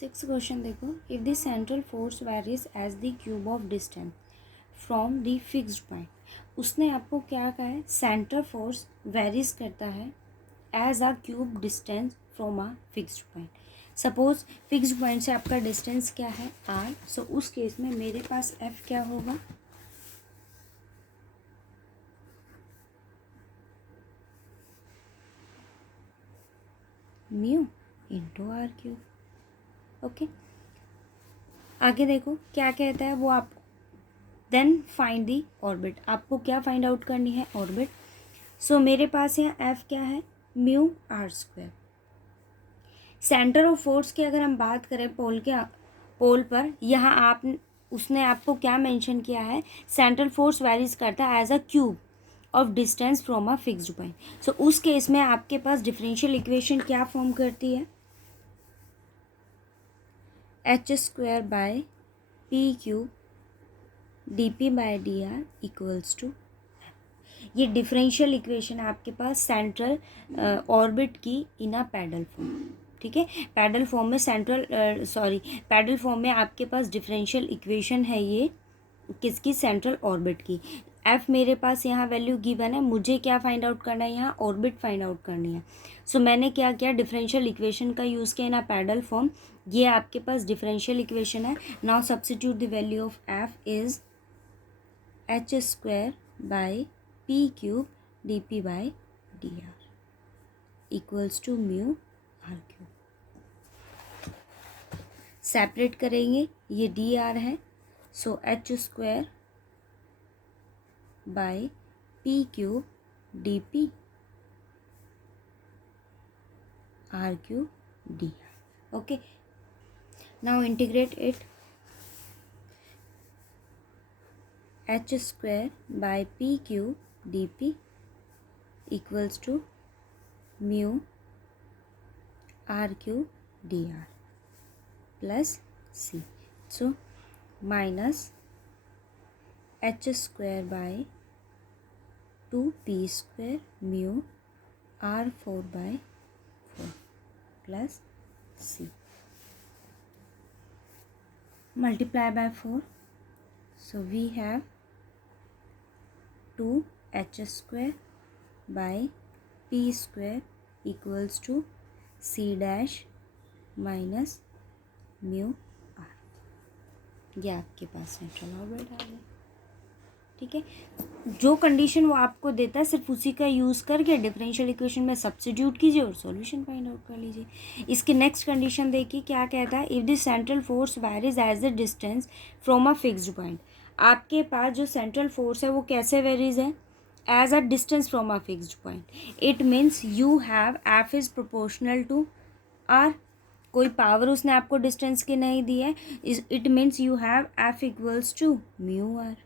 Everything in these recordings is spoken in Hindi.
सिक्स क्वेश्चन देखो, if the central force varies as the cube of distance from the fixed point. उसने आपको क्या कहा है, सेंट्रल फोर्स वेरीज करता है as a cube distance from a fixed point. Suppose fixed point से आपका डिस्टेंस क्या है r, सो उस केस में मेरे पास f क्या होगा, mu into r cube. Okay, आगे देखो क्या कहता है वो आप, देन फाइंड दी ऑर्बिट। आपको क्या फाइंड आउट करनी है, ऑर्बिट। सो मेरे पास यहाँ एफ क्या है, mu R square. Centre of force की अगर हम बात करें पोल पर, यहाँ आप उसने आपको क्या मेंशन किया है, सेंट्रल फोर्स वेरीज करता है as a cube of distance from a fixed point. So उस केस में आपके पास डिफरेंशियल इक्वेशन क्या फॉर्म करती है, H square by P cube D P by D R equals to, ये डिफरेंशियल इक्वेशन है आपके पास सेंट्रल ऑर्बिट की इन अ पैडल फॉर्म। ठीक है, पैडल फॉर्म में पैडल फॉर्म में आपके पास डिफरेंशियल इक्वेशन है ये किसकी, सेंट्रल ऑर्बिट की। एफ मेरे पास यहाँ वैल्यू गिवन है, मुझे क्या फाइंड आउट करना है, यहाँ ऑर्बिट फाइंड आउट करनी है। सो मैंने क्या किया, डिफरेंशियल इक्वेशन का यूज़ किया इन पैडल फॉर्म। ये आपके पास डिफरेंशियल इक्वेशन है। Now substitute the value of F is H square by P cube D P by D R equals to mu R cube. Separate करेंगे, ये डी आर है, so H square by P cube D P R cube D R. Okay, now integrate it, H square by P cube D P equals to mu R cube D R plus C. So minus H square by 2p square mu R 4/4 plus C multiply by 4। So we have 2h square by p square equals to c dash minus mu R. ये आपके पास सेंट्रल ऑर्बिट आ गया। ठीक है, जो कंडीशन वो आपको देता है सिर्फ उसी का यूज़ करके डिफरेंशियल इक्वेशन में सब्स्टिट्यूट कीजिए और सॉल्यूशन फाइंड आउट कर लीजिए। इसकी नेक्स्ट कंडीशन देखिए क्या कहता है, if the central force varies as the distance from a fixed point. आपके पास जो सेंट्रल फोर्स है वो कैसे वेरीज है, as a distance from a fixed point. It means you have F is proportional to R. कोई पावर उसने आपको डिस्टेंस की नहीं दी है, it means you have F equals to mu R.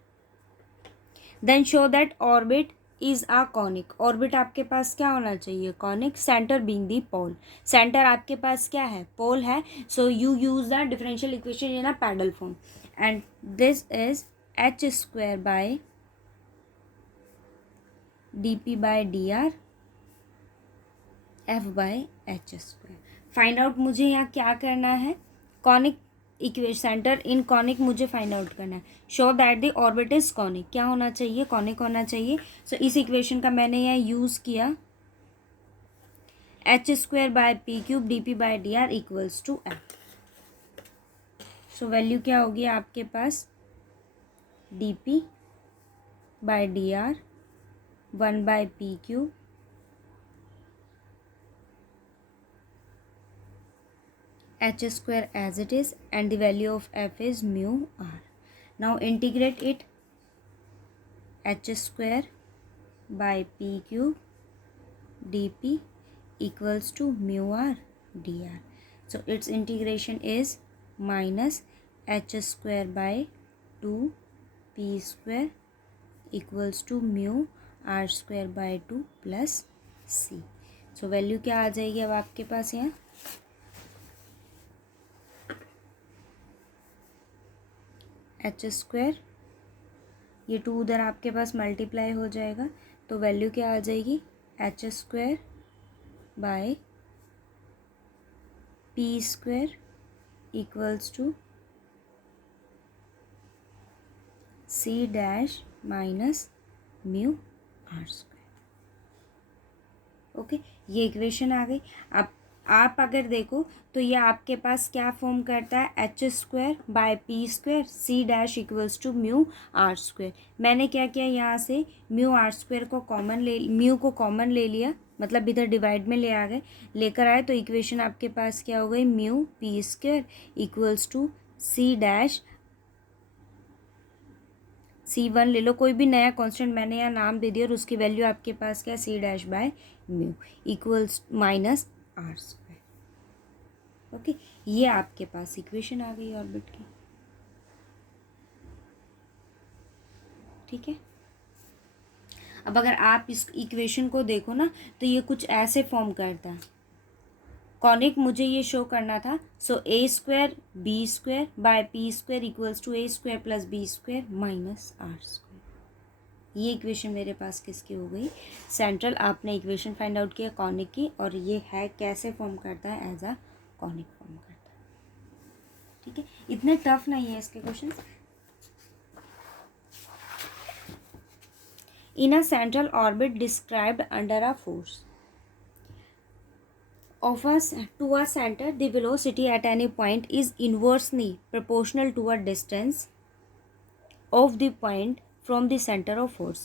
Then show that orbit is a conic. Orbit आपके पास क्या होना चाहिए, conic, centre being the pole. Centre आपके पास क्या है, पोल है। So you use the differential equation in a pedal form and this is H square by D P by D R F by H square. Find out मुझे यहाँ क्या करना है, conic equation, centre in conic मुझे फाइंड आउट करना है। Show that the orbit is conic, क्या होना चाहिए, कॉनिक होना चाहिए। सो इस इक्वेशन का मैंने यहाँ यूज़ किया, h square by P cube D P by D R equals to f. So value क्या होगी आपके पास, d P by D r 1/p क्यूब h square as it is and the value of f is mu r. Now integrate it, h square by p cube dp equals to mu r dr. So its integration is minus h square by 2p square equals to mu r square by 2 plus c. So value क्या आ जाएगी अब आपके पास यहाँ, एच स्क्वायर, ये 2 उधर आपके पास मल्टीप्लाई हो जाएगा तो वैल्यू क्या आ जाएगी, H square by P square equals to C dash minus mu R square. Okay, ये इक्वेशन आ गई। अब आप अगर देखो तो ये आपके पास क्या फॉर्म करता है, H square by P square C dash equals to mu R square. मैंने क्या किया, यहाँ से म्यू आर स्क्वायर को म्यू को कॉमन ले लिया, मतलब इधर डिवाइड में ले आ गए, लेकर आए तो इक्वेशन आपके पास क्या हो गई, mu P square equals to C dash C1 ले लो, कोई भी नया कांस्टेंट मैंने यहाँ नाम दे दिया और उसकी वैल्यू आपके पास क्या, C dash by mu equals minus are square. Okay, ये आपके पास इक्वेशन आ गई ऑर्बिट की। ठीक है, अब अगर आप इस इक्वेशन को देखो ना तो ये कुछ ऐसे फॉर्म करता है। कॉनिक मुझे ये शो करना था, so a square b square by P square equals to a square plus b square minus are square. ये इक्वेशन मेरे पास किसकी हो गई, सेंट्रल। आपने इक्वेशन फाइंड आउट किया कॉनिक की, और ये है कैसे फॉर्म करता है, एज अ कॉनिक फॉर्म करता है। ठीक है, इतने टफ नहीं है इसके question. In a central orbit described under a force of us to a center, the velocity at any point is inversely proportional to a distance of the point from the center of force.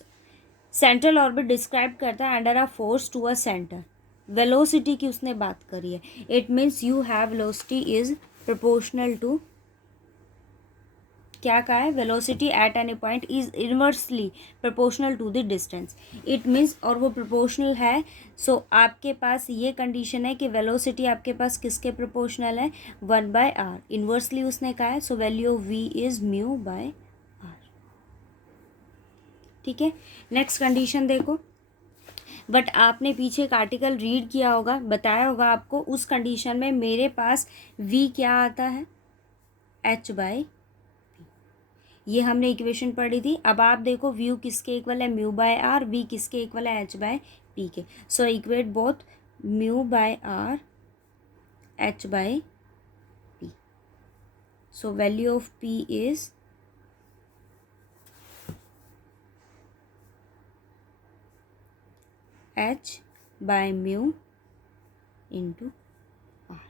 Central orbit describe करता है under a force to a centre. Velocity की उसने बात करी है, it means you have velocity is proportional to, क्या कहा है, velocity at any point is inversely proportional to the distance. It means, और वो प्रोपोर्शनल है, सो आपके पास ये कंडीशन है कि वेलोसिटी आपके पास किसके प्रोपोर्शनल है, 1/r। इनवर्सली उसने कहा है, so value of v is mu by r। ठीक है, नेक्स्ट कंडीशन देखो। बट आपने पीछे एक आर्टिकल रीड किया होगा, बताया होगा आपको, उस कंडीशन में मेरे पास v क्या आता है, h/, ये हमने इक्वेशन पढ़ी थी। अब आप देखो व्यू किसके इक्वल है, म्यू बाय आर, वी किसके इक्वल है, एच बाय पी के। So equate both mu by r, h by p. So value of p is H by mu into r.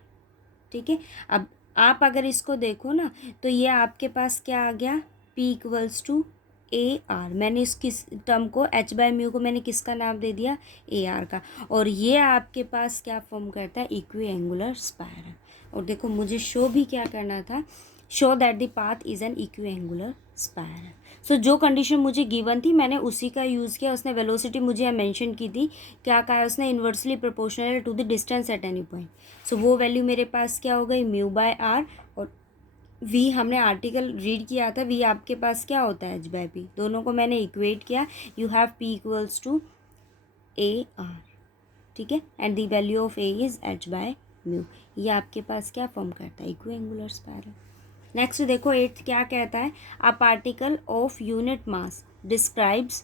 ठीक है, अब आप अगर इसको देखो ना तो ये आपके पास क्या आ गया, P equals to A R. मैंने इस किस टर्म को, एच बाय म्यू को मैंने किसका नाम दे दिया, ए आर का। और ये आपके पास क्या फॉर्म करता है, इक्विएंगुलर स्पायरल। और देखो मुझे शो भी क्या करना था, show that the path is an equiangular spiral. So जो कंडीशन मुझे गिवन थी मैंने उसी का यूज़ किया। उसने वेलोसिटी मुझे मेंशन की थी, क्या कहा है उसने, inversely proportional to the distance at any point. So वो वैल्यू मेरे पास क्या हो गई, म्यू बाय आर, और वी हमने आर्टिकल रीड किया था, वी आपके पास क्या होता है, एच बाय पी। दोनों को मैंने इक्वेट किया, you have P equals to A R. ठीक है, and the value of A is H by mu. ये आपके पास क्या फॉर्म करता है, इक्विएंगुलर स्पायरल। नेक्स्ट देखो 8th क्या कहता है, a particle of unit mass describes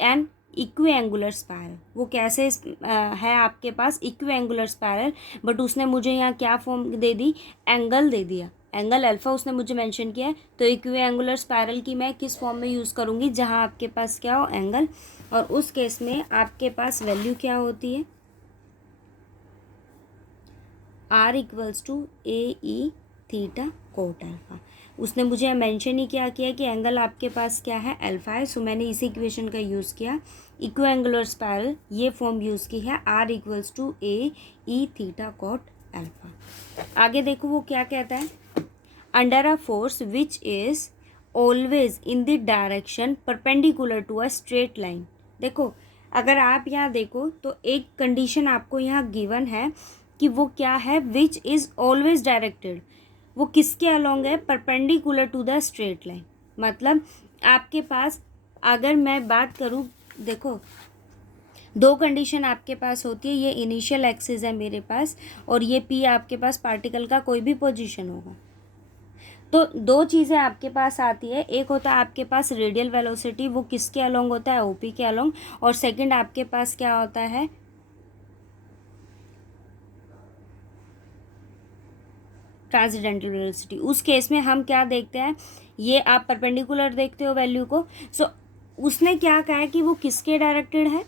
an equiangular spiral. वो कैसे है आपके पास, इक्विएंगुलर स्पायरल, बट उसने मुझे यहाँ क्या फॉर्म दे दी, एंगल दे दिया, एंगल अल्फा उसने मुझे मेंशन किया है। तो इक्विएंगुलर स्पायरल की मैं किस फॉर्म में यूज़ करूँगी, जहाँ आपके पास क्या हो, एंगल, और उस केस में आपके पास वैल्यू क्या होती है, r equals to A E theta cot alpha. उसने मुझे मेंशन ही क्या किया कि एंगल आपके पास क्या है, अल्फा है। सो मैंने इसी इक्वेशन का यूज़ किया, इक्विएंगुलर स्पायरल ये फॉर्म यूज़ की है, r equals to A E theta cot alpha. आगे देखो वो क्या कहता है, under a force which is always in the direction perpendicular to a straight line. देखो अगर आप यहाँ देखो तो एक कंडीशन आपको यहाँ गिवन है कि वो क्या है, विच इज़ ऑलवेज डायरेक्टेड, वो किसके अलोंग है, perpendicular to the straight line. मतलब आपके पास अगर मैं बात करूँ, देखो दो कंडीशन आपके पास होती है, ये इनिशियल एक्सिस है मेरे पास, और ये पी आपके पास पार्टिकल का कोई भी पोजीशन होगा। तो दो चीज़ें आपके पास आती है, एक होता है आपके पास रेडियल वेलोसिटी, वो किसके अलोंग होता है, ओपी के अलोंग, और सेकंड आपके पास क्या होता है, ट्रांसेंडेंटल वेलोसिटी। उस केस में हम क्या देखते हैं, ये आप परपेंडिकुलर देखते हो वैल्यू को। सो उसने क्या कहा है कि वो किसके डायरेक्टेड है,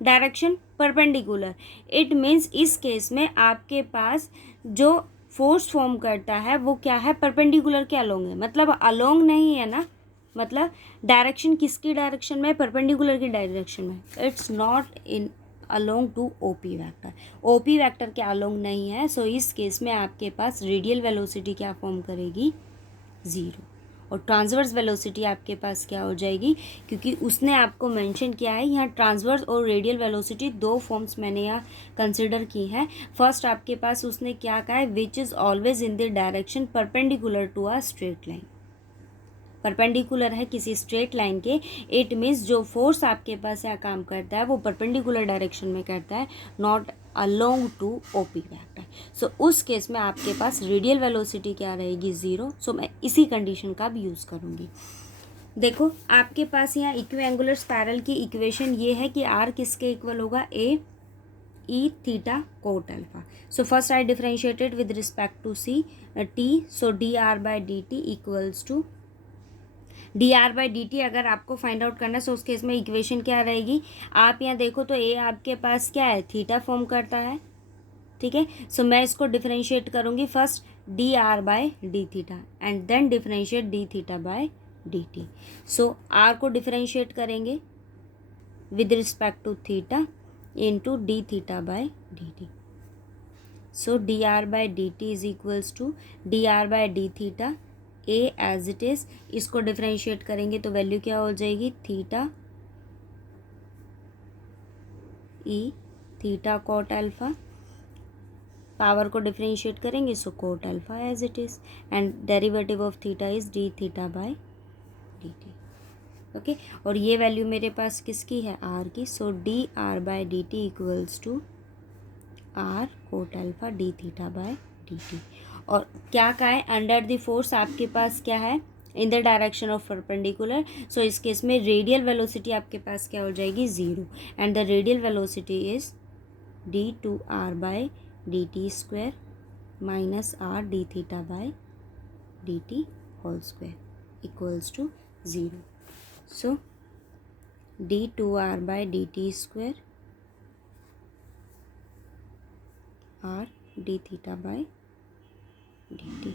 डायरेक्शन परपेंडिकुलर। इट मीन्स इस केस में आपके पास जो फोर्स फॉर्म करता है वो क्या है, परपेंडिकुलर के अलोंग है। मतलब अलोंग नहीं है ना, मतलब डायरेक्शन किसकी डायरेक्शन में, परपेंडिकुलर की डायरेक्शन में। It's not in along to OP vector, OP vector के अलोंग नहीं है। सो इस केस में आपके पास रेडियल वेलोसिटी क्या फॉर्म करेगी, ज़ीरो। और ट्रांसवर्स वेलोसिटी आपके पास क्या हो जाएगी, क्योंकि उसने आपको मेंशन किया है यहाँ ट्रांसवर्स और रेडियल वेलोसिटी दो फॉर्म्स मैंने यहाँ कंसिडर की हैं। फर्स्ट आपके पास उसने क्या कहा है, which is always in the direction perpendicular to a straight line, perpendicular है किसी स्ट्रेट लाइन के। इट मीन्स जो फोर्स आपके पास यहाँ काम करता है वो परपेंडिकुलर डायरेक्शन में करता है, not along to OP vector. So उस केस में आपके पास रेडियल वेलोसिटी क्या रहेगी, ज़ीरो। सो मैं इसी कंडीशन का भी यूज़ करूँगी। देखो आपके पास यहाँ इक्विएंगुलर स्पायरल की इक्वेशन ये है कि आर किसके इक्वल होगा, a E theta cot alpha. So first I differentiated with respect to c t, so D r by D t equals to D r by D t. अगर आपको फाइंड आउट करना है सो उस केस में इक्वेशन क्या रहेगी, आप यहाँ देखो तो ए आपके पास क्या है, थीटा फॉर्म करता है, ठीक है। सो मैं इसको डिफरेंशिएट करूँगी first D are by D theta and then differentiate D theta by D T. So R को डिफरेंशिएट करेंगे with respect to theta into D theta by D T. So D R by D T is equals to D R by D theta A as it is. इसको डिफरेंशिएट करेंगे तो वैल्यू क्या हो जाएगी, theta E theta cot alpha. Power को डिफरेंशिएट करेंगे so coat alpha as it is and derivative of theta is d theta by D t. Okay, और ये वैल्यू मेरे पास किसकी है, आर की। So D R by D t equals to r cot alpha d theta by D t. और क्या कहा है, अंडर द फोर्स आपके पास क्या है, in the direction of perpendicular. So इस केस में रेडियल वेलोसिटी आपके पास क्या हो जाएगी, zero. And the radial velocity is D two are by D T square minus R D theta by D T whole square equals to zero. So D two are by D T square R D theta by D T,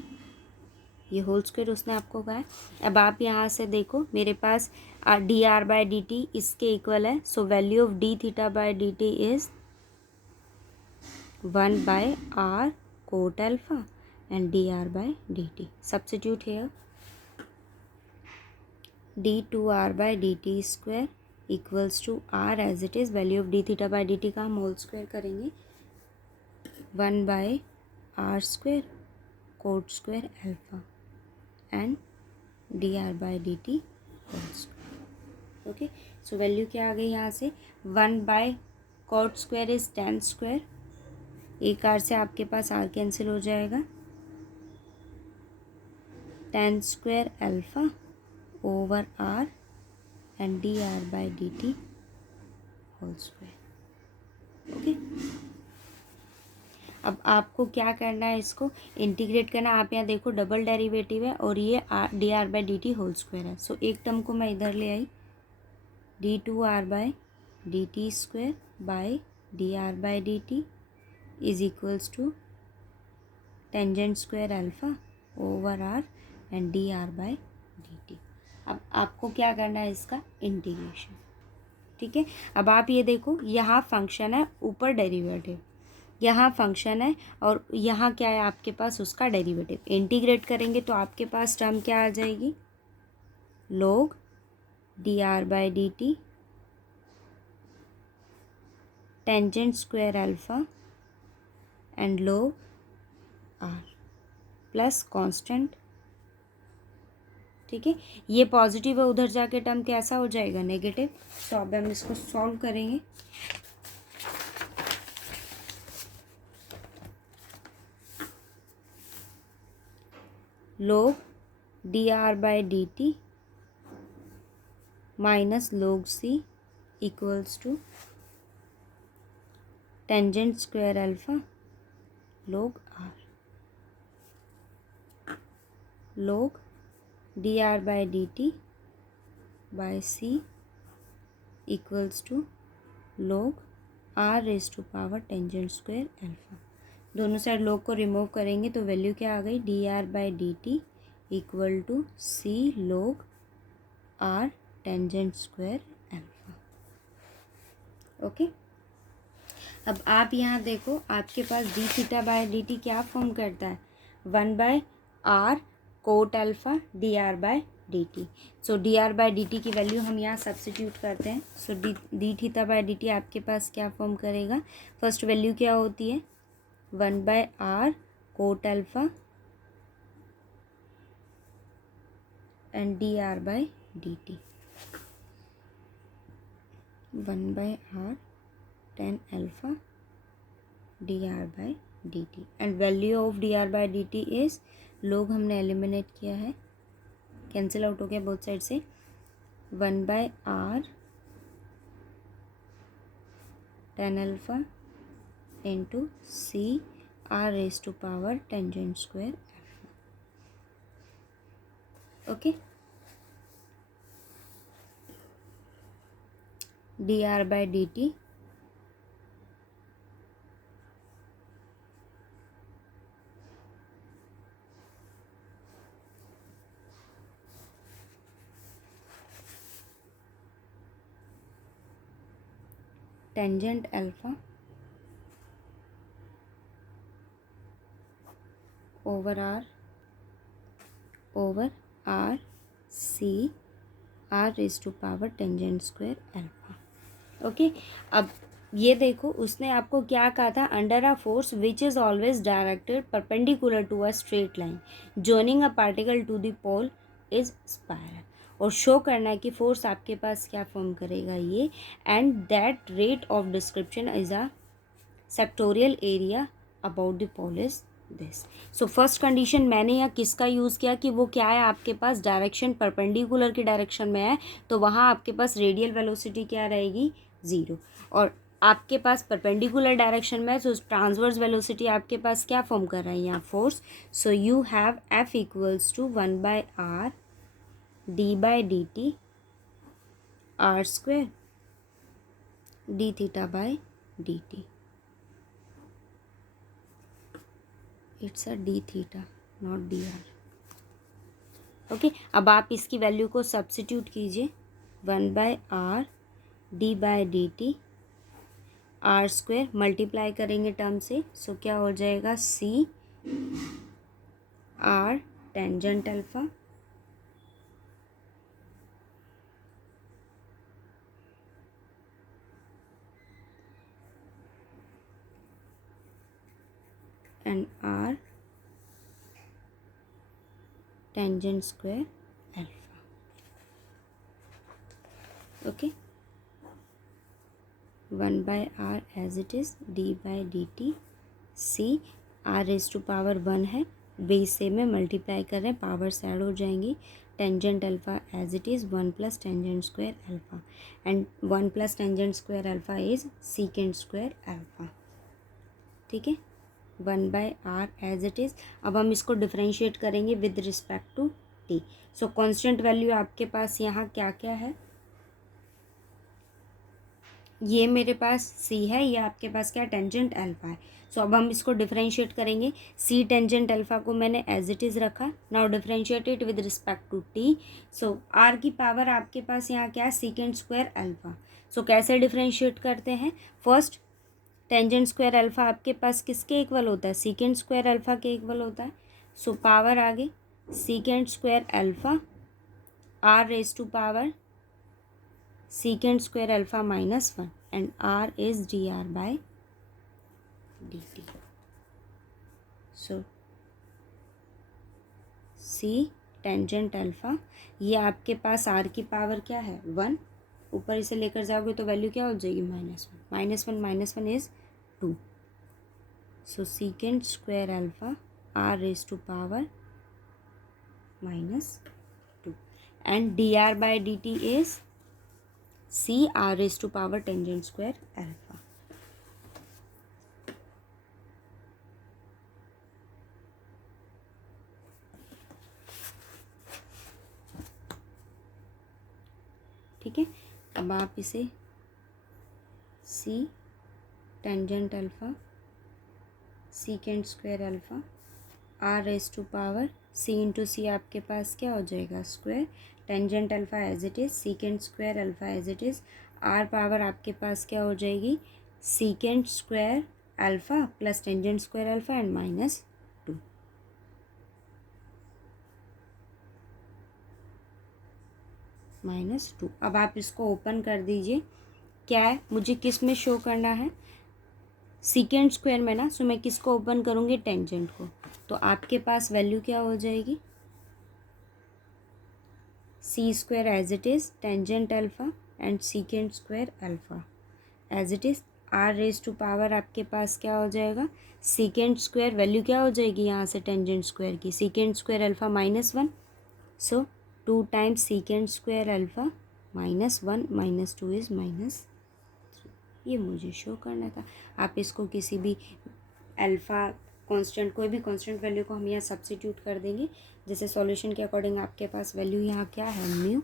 ये होल स्क्वायर उसने आपको कहा है। अब आप यहाँ से देखो मेरे पास d are by D t इसके इक्वल है। So value of d theta by D T is 1 by r cot alpha and D R by D t. Substitute here d two are by D T square equals to r as it is, value of d theta by D t का हम होल स्क्वायर करेंगे, 1 by r square cot square alpha and D R by D T whole square. Okay, so value क्या आ गई यहाँ से, 1 by cot square is tan square, एक आर से आपके पास आर कैंसिल हो जाएगा, tan square alpha over are and D R by D T whole square. Okay, अब आपको क्या करना है, इसको इंटीग्रेट करना। आप यहाँ देखो डबल डेरिवेटिव है और ये D R by D T whole square है। सो एक टर्म को मैं इधर ले आई, d two are by D T square by D R by D T is equals to tangent square alpha over are and D R by D t. अब आपको क्या करना है, इसका इंटीग्रेशन, ठीक है। अब आप ये देखो यहाँ फंक्शन है, ऊपर डेरिवेटिव, यहाँ फंक्शन है और यहाँ क्या है आपके पास, उसका डेरिवेटिव। इंटीग्रेट करेंगे तो आपके पास टर्म क्या आ जाएगी, log D are by D T tangent square alpha and log R plus constant, ठीक है। ये पॉजिटिव है, उधर जाके टर्म कैसा हो जाएगा, नेगेटिव। तो अब हम इसको सॉल्व करेंगे। log D are by D T minus log C equals to tangent square alpha log R. log dr by dt by c equals to log r raise to power tangent square alpha. दोनों साइड log को रिमूव करेंगे तो वैल्यू क्या आ गई, dr by D t equal to c log r tangent square alpha. Okay, अब आप यहाँ देखो, आपके पास d theta by D t क्या फॉर्म करता है, 1/r cot alpha D R by D T. So D R by D t की वैल्यू हम यहाँ सब्स्टिट्यूट करते हैं। सो D theta by D T आपके पास क्या फॉर्म करेगा, फर्स्ट वैल्यू क्या होती है, 1/r cot alpha and D R by D T, 1/r tan alpha D R by D T and value of D are by D T is, लोग हमने एलिमिनेट किया है, कैंसिल आउट हो गया बोथ साइड से, 1/r tan alpha into C R raise to power tangent square alpha. Okay, D are by D T tangent alpha over R C R raise to power tangent square alpha. Okay, अब ये देखो, उसने आपको क्या कहा था, under a force which is always directed perpendicular to a straight line joining a particle to the pole is spiral, और शो करना है कि फोर्स आपके पास क्या फॉर्म करेगा ये, and that rate of description is a sectorial area about the pole is this. So first condition मैंने यहाँ किसका यूज़ किया कि वो क्या है, आपके पास डायरेक्शन परपेंडिकुलर की डायरेक्शन में है, तो वहाँ आपके पास रेडियल वेलोसिटी क्या रहेगी, 0, और आपके पास परपेंडिकुलर डायरेक्शन में है, तो ट्रांसवर्स वेलोसिटी आपके पास क्या फॉर्म कर रहा है यहाँ, force. So you have F equals to 1/r D by D T R square D theta by D T, it's a D theta not D R. Okay, अब आप इसकी वैल्यू को सब्स्टिट्यूट कीजिए, 1/r D by D T R square, multiply करेंगे टर्म से, सो क्या हो जाएगा, C R tangent alpha and R tangent square alpha. Okay, 1/r as it is D by D T, C R raise to power 1 है, बेस से में मल्टीप्लाई कर रहे हैं, पावर से ऐड हो जाएंगी, tangent alpha as it is 1 plus tangent square alpha, and 1 plus tangent square alpha is secant square alpha. ठीक है, 1/r एज इट इज़। अब हम इसको डिफरेंशिएट करेंगे with respect to T. So constant value आपके पास यहाँ क्या क्या है, ये मेरे पास c है, ये आपके पास क्या टेंजेंट अल्फा है। सो अब हम इसको डिफरेंशिएट करेंगे, c टेंजेंट अल्फा को मैंने एज इट इज़ रखा, now differentiate it with respect to t। So r की पावर आपके पास यहाँ क्या है, सीकेंट स्क्वायर अल्फा। सो कैसे डिफरेंशिएट करते हैं, फर्स्ट टेंजेंट स्क्वायर अल्फा आपके पास किसके इक्वल होता है, सीकेंट स्क्वायर अल्फा के इक्वल होता है। सो पावर आ गई secant square alpha r raise to power secant square alpha minus 1 and r is dr by dt. So c tangent alpha, ये आपके पास r की पावर क्या है 1, ऊपर इसे लेकर जाओगे तो वैल्यू क्या हो जाएगी -1 minus 1 is 2. So secant square alpha r raised to power -2 and dr by dt is c r raised to power tangent square alpha. ठीक है। अब आप इसे c tangent alpha secant square alpha r raise to power c into c आपके पास क्या हो जाएगा square, tangent alpha as it is, secant square alpha as it is, r power आपके पास क्या हो जाएगी secant square alpha plus tangent square alpha and -2। अब आप इसको ओपन कर दीजिए। क्या है, मुझे किस में शो करना है, सीकेंट स्क्वायर में ना, सो मैं किसको ओपन करूँगी, टेंजेंट को। तो आपके पास वैल्यू क्या हो जाएगी c square as it is tangent alpha and secant square alpha as it is, r raise to power आपके पास क्या हो जाएगा सीकेंट स्क्वायर, वैल्यू क्या हो जाएगी यहाँ से टेंजेंट स्क्वायर की, secant square alpha -1, so 2 times secant square alpha -1 -2 is -3। ये मुझे शो करना था। आप इसको किसी भी अल्फ़ा कांस्टेंट, कोई भी कांस्टेंट वैल्यू को हम यहाँ सब्स्टिट्यूट कर देंगे, जैसे सॉल्यूशन के अकॉर्डिंग आपके पास वैल्यू यहाँ क्या है म्यू,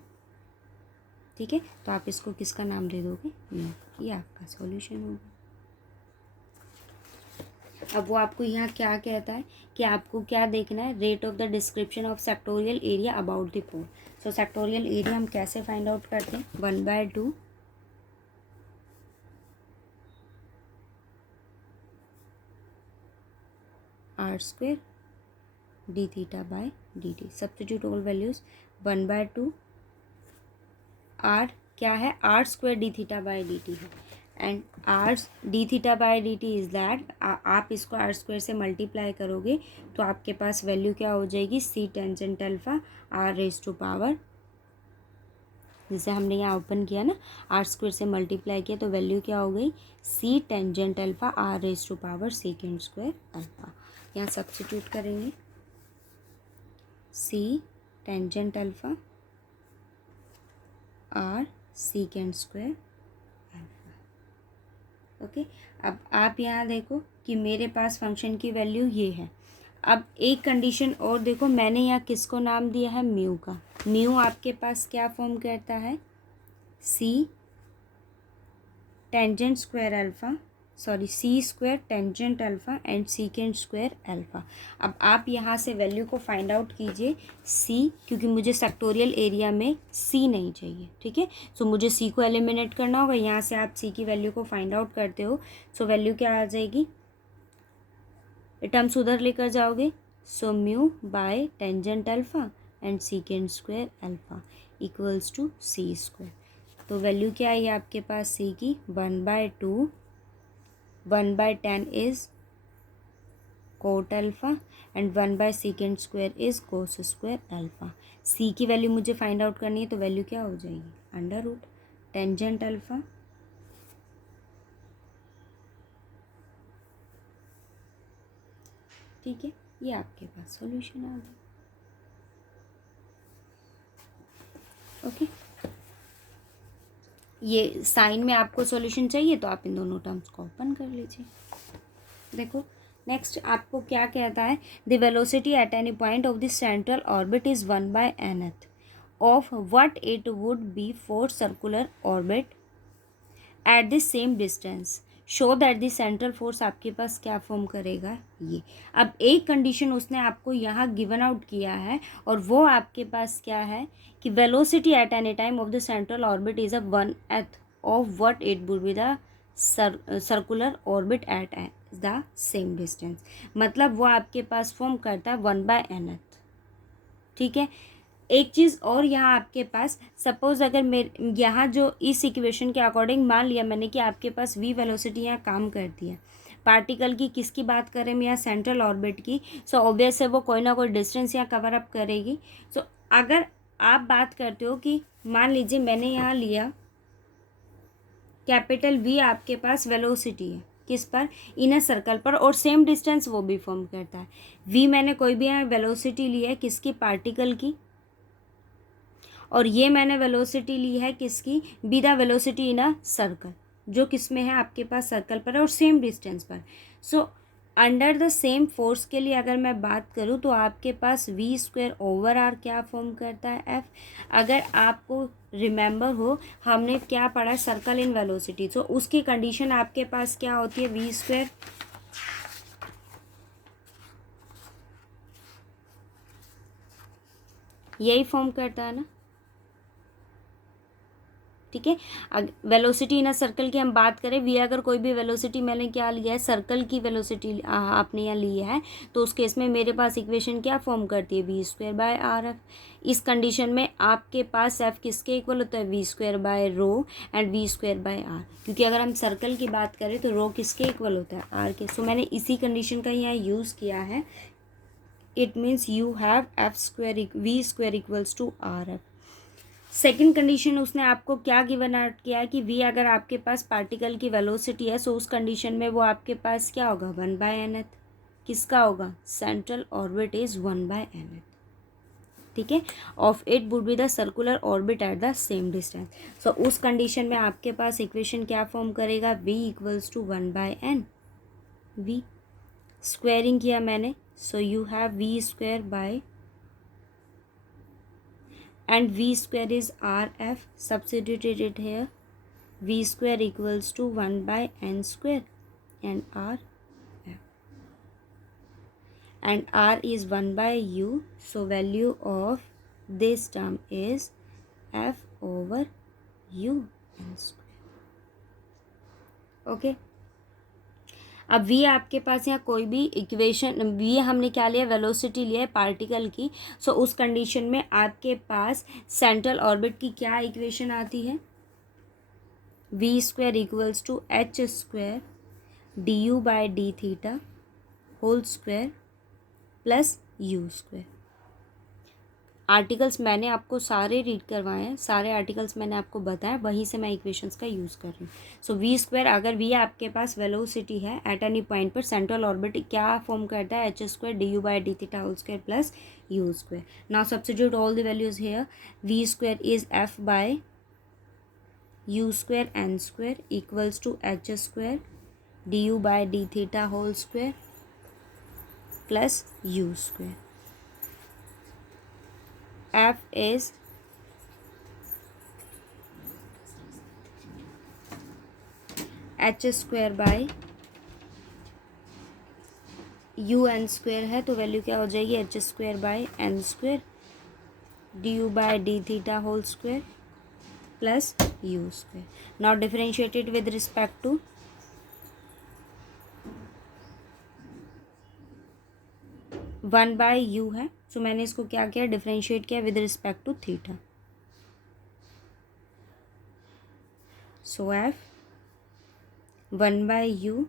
ठीक है। तो आप इसको किसका नाम दे दोगे म्यू, ये आपका सॉल्यूशन होगा। अब वो आपको यहाँ क्या कहता है कि आपको क्या देखना है, rate of the description of sectorial area about the pole. So sectorial area हम कैसे फाइंड आउट करते हैं, 1/2 r square D theta by D t, substitute all values, 1/2 r क्या है, r square D theta by D t है, and r D theta by D t is that, आप इसको आर स्क्वेयर से मल्टीप्लाई करोगे तो आपके पास वैल्यू क्या हो जाएगी c tangent alpha r raise to power, जैसे हमने यहाँ ओपन किया ना, आर स्क्वेयर से मल्टीप्लाई किया तो वैल्यू क्या हो गई c tangent alpha r raise to power secant square alpha. यहाँ सब्स्टिट्यूट करेंगे c tangent alpha r secant square alpha. Okay, अब आप यहाँ देखो कि मेरे पास फंक्शन की वैल्यू ये है। अब एक कंडीशन और देखो, मैंने यहाँ किसको नाम दिया है म्यू का। म्यू आपके पास क्या फॉर्म करता है c tangent square alpha, sorry c square tangent alpha and secant square alpha. अब आप यहाँ से वैल्यू को फाइंड आउट कीजिए सी, क्योंकि मुझे सेक्टोरियल एरिया में सी नहीं चाहिए, ठीक है। सो मुझे सी को एलिमिनेट करना होगा। यहाँ से आप सी की वैल्यू को फाइंड आउट करते हो, सो वैल्यू क्या आ जाएगी, टर्म्स उधर लेकर जाओगे, so mu by tangent alpha and secant square alpha equals to C square. तो वैल्यू क्या आई आपके पास सी की 1/2, 1/10 is coat alpha and 1/secant square is cos square alpha. सी की वैल्यू मुझे फाइंड आउट करनी है, तो वैल्यू क्या हो जाएगी अंडर रूट टेंजेंट अल्फ़ा ठीक है। ये आपके पास सॉल्यूशन आ गया। ओके, ये साइन में आपको सॉल्यूशन चाहिए तो आप इन दोनों टर्म्स को ओपन कर लीजिए। देखो नेक्स्ट आपको क्या कहता है, the velocity at any point of the central orbit is 1/nth of what it would B for circular orbit at the same distance, show that the central force आपके पास क्या फॉर्म करेगा ये। अब एक कंडीशन उसने आपको यहाँ गिवन आउट किया है और वो आपके पास क्या है कि velocity at any time of the central orbit is 1/nth of what it would be the circular orbit at the same distance. मतलब वो आपके पास फॉर्म करता है 1/nth, ठीक है। एक चीज़ और यहाँ आपके पास, सपोज अगर मेरे यहाँ जो इस इक्वेशन के अकॉर्डिंग मान लिया मैंने कि आपके पास v वेलोसिटी यहाँ काम करती है, पार्टिकल की किसकी बात करें हम यहाँ सेंट्रल ऑर्बिट की, सो ऑब्वियस है वो कोई ना कोई डिस्टेंस यहाँ कवर अप करेगी। सो अगर आप बात करते हो कि मान लीजिए मैंने यहाँ लिया कैपिटल V, आपके पास वेलोसिटी है किस पर, इनर सर्कल पर, और सेम डिस्टेंस वो भी फॉर्म करता है। V मैंने कोई भी यहाँ वेलोसिटी ली है किसकी, पार्टिकल की, और ये मैंने वेलोसिटी ली है किसकी, be the velocity in a circle, जो किस में है आपके पास सर्कल पर है और सेम डिस्टेंस पर। So under the same force के लिए अगर मैं बात करूँ तो आपके पास वी स्क्वायर ओवर आर क्या फॉर्म करता है, एफ। अगर आपको रिमेंबर हो हमने क्या पढ़ा है, सर्कल इन वेलोसिटी, तो उसकी कंडीशन आपके पास क्या होती है, वी स्क्वायर यही फॉर्म करता है ना, ठीक है। वेलोसिटी इन अ सर्कल की हम बात करें, वी अगर कोई भी वेलोसिटी मैंने क्या लिया है, सर्कल की वेलोसिटी आपने यहाँ ली है, तो उस केस में मेरे पास इक्वेशन क्या फॉर्म करती है, V square by R F. इस कंडीशन में आपके पास एफ किसके इक्वल होता है, V square by rho and V square by R, क्योंकि अगर हम सर्कल की बात करें तो रो किसके इक्वल होता है, आर के। सो मैंने इसी कंडीशन का यहाँ यूज़ किया है। It means you have F square V square equals to R F. Second condition उसने आपको क्या गिवन आउट किया है कि वी अगर आपके पास पार्टिकल की वेलोसिटी है, सो उस कंडीशन में वो आपके पास क्या होगा, 1/nth। किसका होगा, सेंट्रल ऑर्बिट इज 1/nth, ठीक है, of it would be the circular orbit at the same distance. So उस कंडीशन में आपके पास इक्वेशन क्या फॉर्म करेगा, v equals to 1/n। v squaring किया मैंने, so you have v square by, and v square is rf, substituted it here, v square equals to 1/n square and r f, and r is 1/u, so value of this term is f over u n square, okay। अब v आपके पास यहाँ कोई भी इक्वेशन, v हमने क्या लिया, वेलोसिटी लिया है पार्टिकल की, सो उस कंडीशन में आपके पास सेंट्रल ऑर्बिट की क्या इक्वेशन आती है, V square equals to H square D you by D theta whole square plus you square. Articles मैंने आपको सारे रीड करवाए हैं, सारे आर्टिकल्स मैंने आपको बताया, वहीं से मैं इक्वेशंस का यूज़ कर रही हूँ। सो वी स्क्वायर, अगर वी आपके पास वेलोसिटी है एट एनी पॉइंट पर, सेंट्रल ऑर्बिट क्या फॉर्म करता है, H square D you by D theta whole square plus you square. Now substitute all the values here, V square is F by you square N square equals to H square D you by D theta whole square plus you square. F is h square by you N square है, तो वैल्यू क्या हो जाएगी, H square by n square D you by D theta whole square plus you square. Now differentiated with respect to 1/u है, सो मैंने इसको क्या किया, डिफरेंशिएट किया with respect to theta. So f 1/u,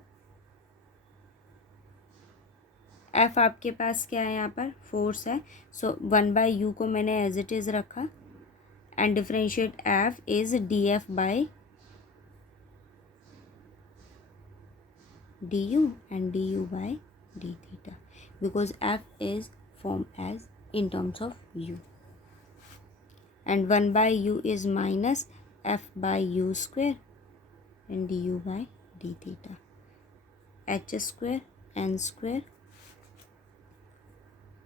f आपके पास क्या है, यहाँ पर फोर्स है, सो 1/u को मैंने एज इट इज़ रखा and differentiate F is D F by D you and D u by d theta, because f is formed as in terms of u, and 1/u is minus f by u square and du by d theta, h square n square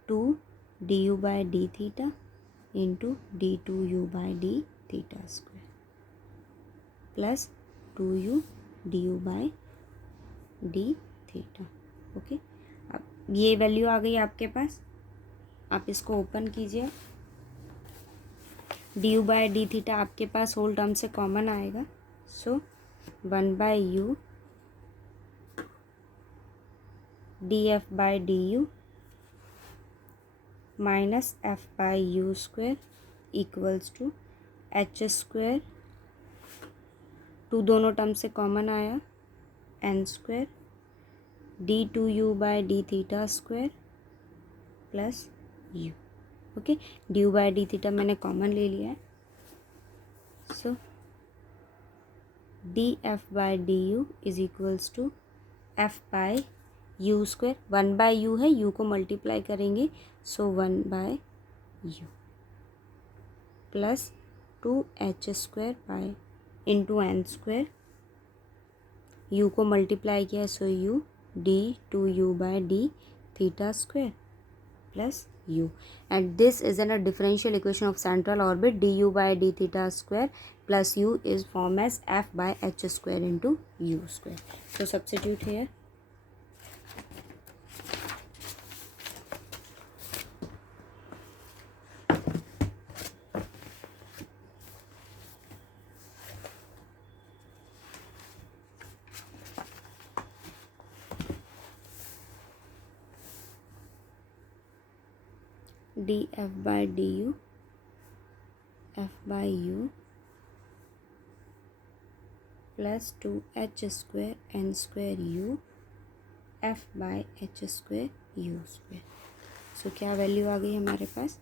2 du by d theta into d2u by d theta square plus 2u du by d theta, okay. अब ये वैल्यू आ गई आपके पास, आप इसको ओपन कीजिए, d you by D theta आपके पास होल टर्म से कॉमन आएगा, so 1/u d f by d u minus f by you square equals to H square, टू दोनों टर्म से कॉमन आया, n square d2u by D theta square plus u, okay. D you by D theta मैंने कॉमन ले लिया है, so d f by d u is equals to f by you square, 1/u है, u को मल्टीप्लाई करेंगे, so 1/u plus 2h square by into n square, u को मल्टीप्लाई किया, so u d2u by d theta square plus u, and this is in a differential equation of central orbit. Du by d theta square plus u is formed as f by h square into u square. So substitute here. df by du f by u plus 2h square n square u f by h square u square. सो क्या वैल्यू आ गई हमारे पास?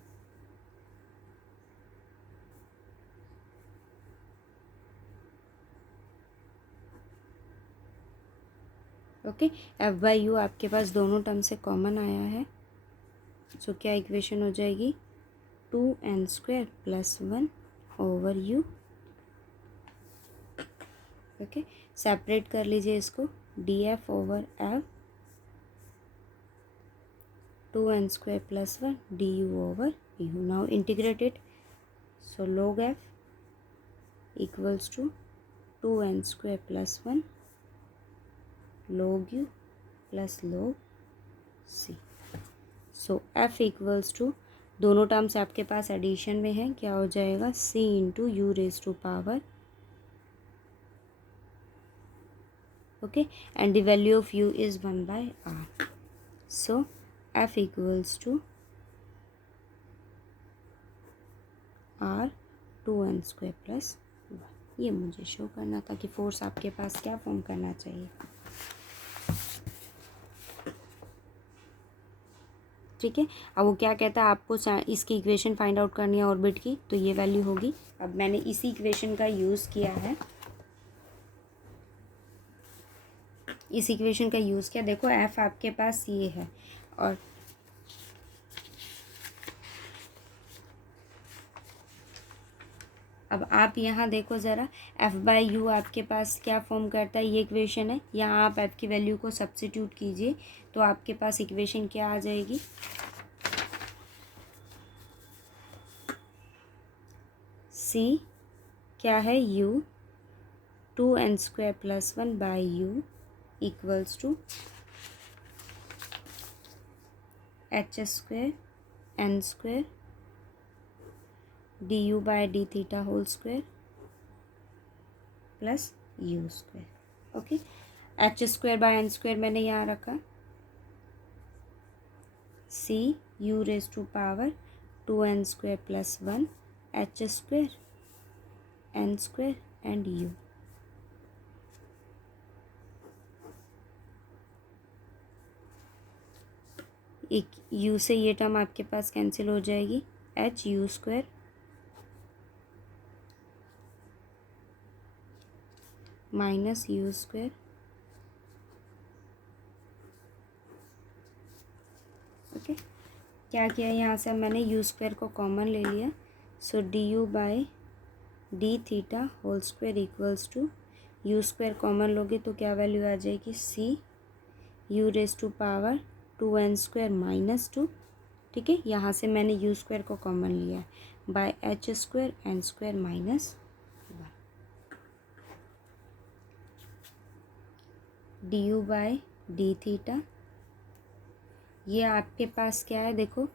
ओके, एफ बाई यू आपके पास दोनों टर्म से कॉमन आया है. सो क्या इक्वेशन हो जाएगी? 2n² plus 1 over u. Okay, separate कर लीजिए इसको. D f over f 2n² plus 1 d u over u. Now integrate it. So log f equals to 2n² plus 1 log u plus log c. So f equals to, दोनों टर्म्स आपके पास एडिशन में है, क्या हो जाएगा? c into u raise to power, okay, and the value of u is 1 by r. So f equals to r 2n² plus 1. ये मुझे शो करना था कि फोर्स आपके पास क्या फॉर्म करना चाहिए. ठीक है, अब वो क्या कहता है, आपको इसकी इक्वेशन फाइंड आउट करनी है ऑर्बिट की, तो ये वैल्यू होगी. अब मैंने इसी इक्वेशन का यूज़ किया है, इस इक्वेशन का यूज़ किया. देखो एफ आपके पास ये है, और अब आप यहाँ देखो ज़रा, एफ बाई यू आपके पास क्या फॉर्म करता है, ये इक्वेशन है. यहाँ आप एफ की वैल्यू को सब्स्टिट्यूट कीजिए तो आपके पास इक्वेशन क्या आ जाएगी? सी क्या है? U 2n² plus 1 by u equals to h² n² D you by D theta whole square plus you square. Okay, h² by n² मैंने यहाँ रखा. c u raise to power 2n² plus 1 h² n² and u. एक u से ये टर्म आपके पास कैंसिल हो जाएगी. h u² minus u². Okay, क्या किया यहाँ से मैंने u² को कॉमन ले लिया. So d u by d theta whole square equals to, u² common लोगे तो क्या वैल्यू आ जाएगी? c u raise to power 2n² minus 2. ठीक है, यहाँ से मैंने u² को कॉमन लिया by h² n² minus 1 d u by d theta. ये आपके पास क्या है? देखो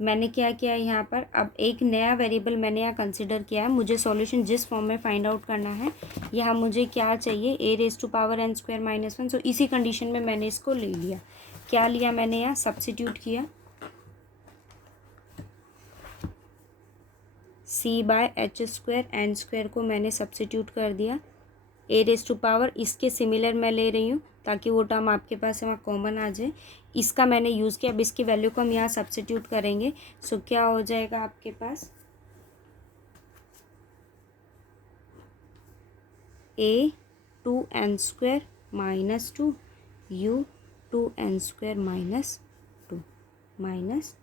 मैंने क्या किया है यहाँ पर, अब एक नया वेरिएबल मैंने यहाँ कंसिडर किया है. मुझे सॉल्यूशन जिस फॉर्म में फाइंड आउट करना है, यहाँ मुझे क्या चाहिए? a raise to power n² minus 1. So इसी कंडीशन में मैंने इसको ले लिया. क्या लिया मैंने? यहाँ सब्स्टिट्यूट किया. c बाय h² n² को मैंने सब्स्टिट्यूट कर दिया. a रेज टू पावर इसके सिमिलर मैं ले रही हूँ ताकि वो टर्म आपके पास वहाँ कॉमन आ जाए. इसका मैंने यूज़ किया. अब इसकी वैल्यू को हम यहाँ सब्स्टिट्यूट करेंगे. सो क्या हो जाएगा आपके पास? a 2n² minus 2 u 2n² minus 2 minus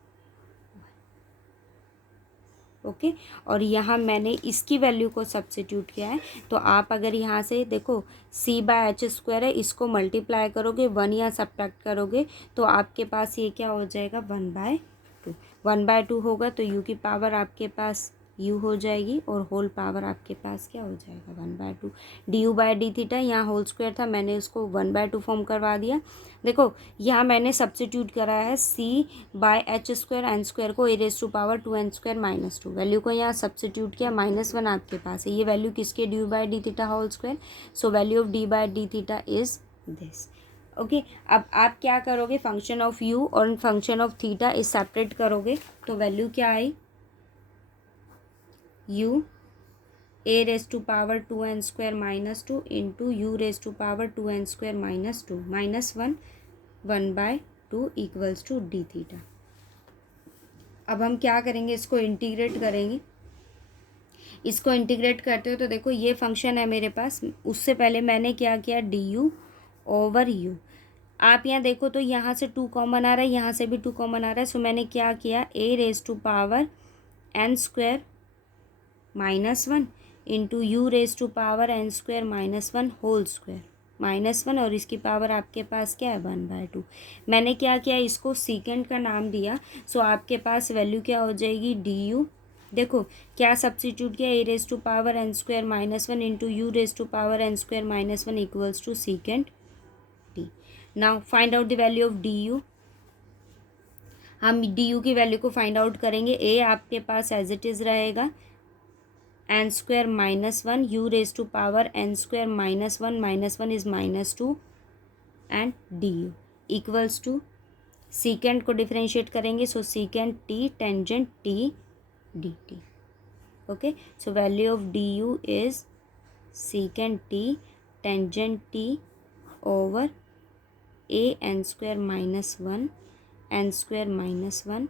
1. Okay. और यहाँ मैंने इसकी वैल्यू को सब्स्टिट्यूट किया है, तो आप अगर यहाँ से देखो c/h² है, इसको मल्टीप्लाई करोगे 1 या सब्ट्रैक्ट करोगे तो आपके पास ये क्या हो जाएगा 1/2। 1/2 होगा तो u की पावर आपके पास u हो जाएगी और होल पावर आपके पास क्या हो जाएगा 1/2। du/d थीटा यहाँ होल स्क्वायर था, मैंने उसको 1/2 फॉर्म करवा दिया। देखो यहाँ मैंने सब्स्टिट्यूट करा है c/h² n² को a⁻²(2n²-2) वैल्यू को यहाँ सब्स्टिट्यूट किया, -1 आपके पास है, ये वैल्यू किसके du/d theta whole square. So value of d/d theta is this. Okay, अब आप क्या करोगे, फंक्शन ऑफ u और फंक्शन ऑफ थीटा इस सेपरेट करोगे तो वैल्यू क्या आई u a⁻²(2n²-2) into u⁻²(2n²-2) -1 1/2 equals to d theta. अब हम क्या करेंगे, इसको इंटीग्रेट करेंगे। इसको इंटीग्रेट करते हो तो देखो ये फंक्शन है मेरे पास, उससे पहले मैंने क्या किया du/u। आप यहाँ देखो तो यहाँ से 2 कॉमन आ रहा है, यहाँ से भी 2 कॉमन आ रहा है, सो मैंने क्या किया a⁻n² -1 into u⁻n² -1 whole square -1 और इसकी पावर आपके पास क्या है 1/2। मैंने क्या किया, इसको सीकेंट का नाम दिया, सो आपके पास वैल्यू क्या हो जाएगी du। देखो क्या सब्स्टिट्यूट किया a⁻n² -1 into u⁻n² -1 equals to secant t. Now find out the value of du। हम du की वैल्यू को फाइंड आउट करेंगे। a आपके पास एज इट इज़ रहेगा n² -1 u⁻n² -1 is -2 and du equals to secant को डिफरेंशिएट करेंगे, so secant t tangent t d t. Okay, so value of du is secant t tangent t over an² -1 n² -1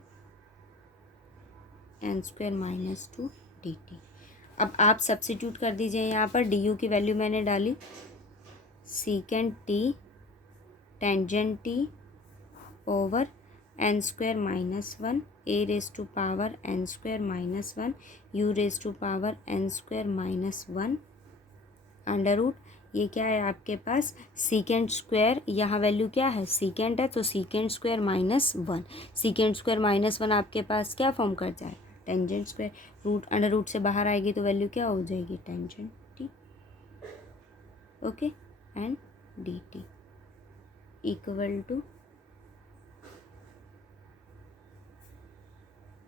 n² -2 dt। अब आप सब्स्टिट्यूट कर दीजिए, यहाँ पर du की वैल्यू मैंने डाली secant t tangent t over n² -1 a⁻n² -1 u⁻n² under root ये क्या है आपके पास सीकेंट स्क्वायर, यहाँ वैल्यू क्या है सीकेंट है तो सीकेंट स्क्वायर -1, सीकेंट स्क्वायर -1 आपके पास क्या फॉर्म कर जाएगा tangent square. Root under root से बाहर आएगी तो वैल्यू क्या हो जाएगी tangent t. Okay, and d t equal to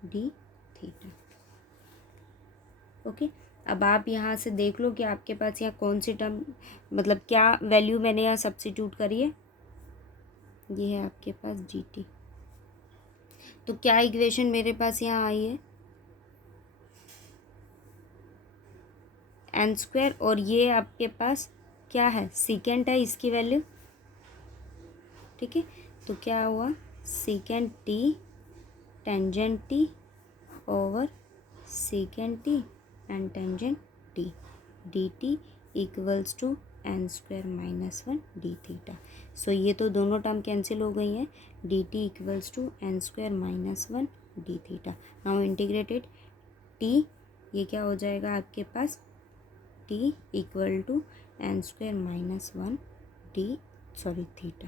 d theta. Okay, अब आप यहाँ से देख लो कि आपके पास यहाँ कौन सी टर्म मतलब क्या वैल्यू मैंने यहाँ सब्स्टिट्यूट करी है, ये है आपके पास जी टी। तो क्या इक्वेशन मेरे पास यहाँ आई है n² और ये आपके पास क्या है सीकेंट है इसकी वैल्यू। ठीक है, तो क्या हुआ secant t tangent t over secant t and tangent t d t equals to n² -1 d theta. So ये तो दोनों टर्म कैंसिल हो गई हैं, d t equals to n² -1 d theta. Now integrated t, ये क्या हो जाएगा आपके पास t equal to n² -1 d theta.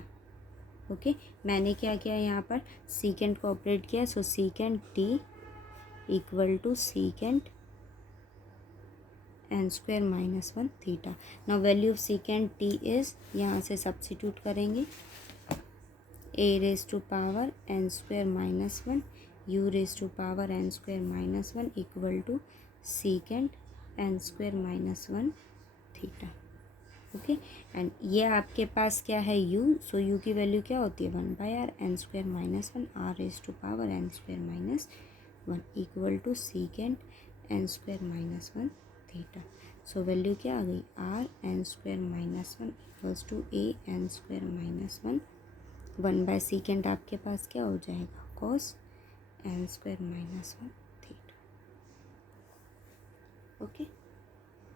Okay, मैंने क्या किया यहाँ पर सीकेंट को ऑपरेट किया, so secant t equal to secant n² -1 theta. Now value of secant t is, यहाँ से सब्स्टिट्यूट करेंगे a⁻n² -1 u⁻n² -1 equal to secant n² -1 theta. Okay, and ये आपके पास क्या है u, सो u की वैल्यू क्या होती है 1/r n² -1 r⁻n² -1 equal to secant n² -1 theta. So value क्या आ गई r⁻n² -1 इक्वल्स टू a⁻n² -1 1/सीकेंट आपके पास क्या हो जाएगा cos n² -1 थीटा। ओके।